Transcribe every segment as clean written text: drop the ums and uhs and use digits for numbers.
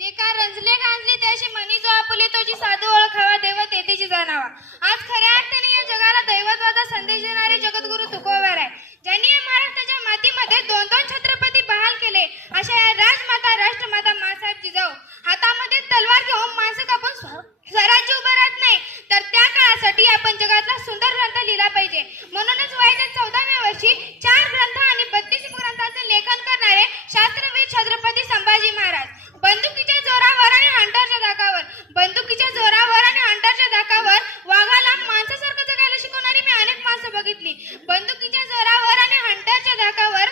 जे का रंजले गांजले त्याशी मनी जो आपुले तोची साधू ओळखावा देव तेथीची जाणावा. आज खऱ्या अर्थाने या जगाला दैवत्वाचा संदेश देणारे जगद्गुरु तुकोबार आहे, ज्यांनी या महाराष्ट्राच्या मातीमध्ये दोन दोन छत्रपती बहाल केले. अशा या राजमाता राष्ट्रमाता मासाहेब जिजाऊ हातामध्ये तलवार घेऊन माणसं कापून स्वराज्य उभं राहत नाही, तर त्या काळासाठी आपण जगातला सुंदर ग्रंथ लिहिला पाहिजे. म्हणूनच वयाच्या 14व्या वर्षी 4 ग्रंथ आणि 32 ग्रंथांचे लेखन करणारे शास्त्रवीर छत्रपती संभाजी महाराज बंदुकीच्या जोरावर आणि हंटरच्या धाकावर वाघाला माणसासारखं जगायला शिकवणारी मी अनेक माणसं बघितली. बंदुकीच्या जोरावर आणि हंटरच्या धाकावर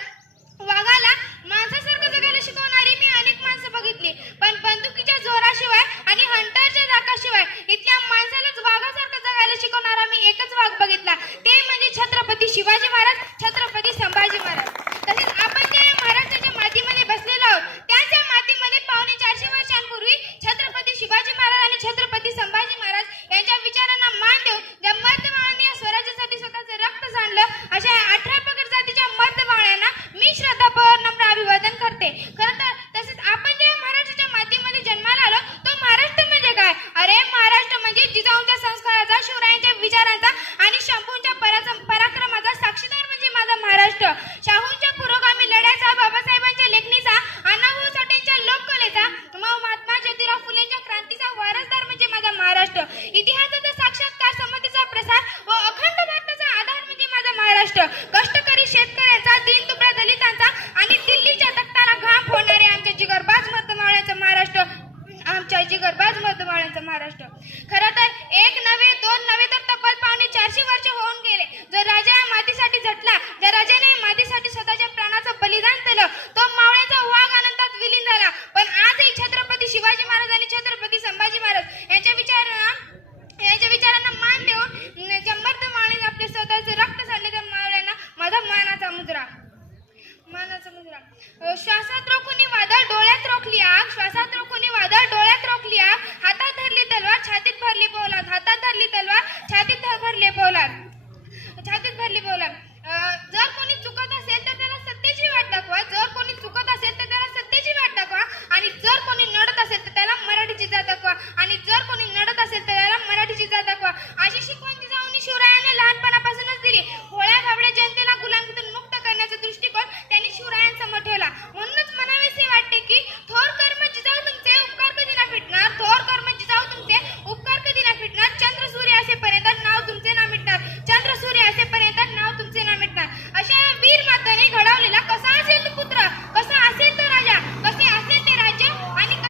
वाघाला माणसासारखं जगायला शिकवणारी मी अनेक माणसं बघितली, पण बंदुकीच्या जोराशिवाय आणि हंटरच्या धाकाशिवाय इथल्या माणसालाच वाघासारखं जगायला शिकवणारा मी एकच वाघ बघितला, ते म्हणजे छत्रपती शिवाजी महाराज, छत्रपती संभाजी महाराज. तसेच आपण जे महाराष्ट्राच्या मातीमध्ये बसलेलो आहोत, त्याच या मातीमध्ये 450 वर्षांपूर्वी छत्रपती शिवाजी महाराज आणि छत्रपती संभाजी महाराज यांच्या विचारांना मान देऊन ज्या मर्दबाळांनी या स्वराज्यासाठी स्वतःचं रक्त सांडलं, अशा 18 पगड जातीच्या मर्दबाळांना मी श्रद्धा पवार नम्र अभिवादन करते. खरं तर तसेच आपण जे महाराष्ट्राच्या मातीमध्ये जन्माला आलो, तो महाराष्ट्र म्हणजे काय? अरे महाराष्ट्र म्हणजे जिजाऊंच्या संस्काराचा, शिवरायांच्या विचारांचा आणि शंभूंच्या पराक्रमाचा साक्षीदार म्हणजे माझा महाराष्ट्र. शाहूंच्या पुरोगामी लढ्याचा, बाबासाहेबांच्या लेखणीचा, अण्णाभाऊ साठेंच्या लोककलेचा, महात्मा ज्योतिराव फुलेंच्या क्रांतीचा वारसदार म्हणजे माझा महाराष्ट्र. इतिहासाचा साक्षात्कार, समतेचा प्रसार व अखंड भारताचा आधार म्हणजे माझा महाराष्ट्र. कष्टकरी शेतकऱ्यांचा, दीनदुबळ्या दलितांचा आणि दिल्लीच्या तख्ताला घाम फोडणारे आमच्या जिगरबाज मर्दमावळ्यांचा महाराष्ट्र, आमच्या जिगरबाज मर्दमावळ्यांचा महाराष्ट्र. खरं तर 1 नव्हे 2 नव्हे तर तब्बल 450 वर्ष होऊन गेले. जो राजा या मातीसाठी झटला, ज्या राजाने मातीसाठी स्वतःच्या प्राणाचं बलिदान दिलं, तो मावळ्याचा वाघ अनंतात विलीन झाला. पण आजही छत्रपती शिवाजी महाराज आणि छत्रपती संभाजी महाराज यांच्या विचारांना मान देऊन ज्या मर्दमावळ्यांनी आपले स्वतःचे रक्त सांडले, त्या मावळ्यांना माझा मानाचा मुजरा. श्वासात रोखून वादळ डोळ्यात रोखली,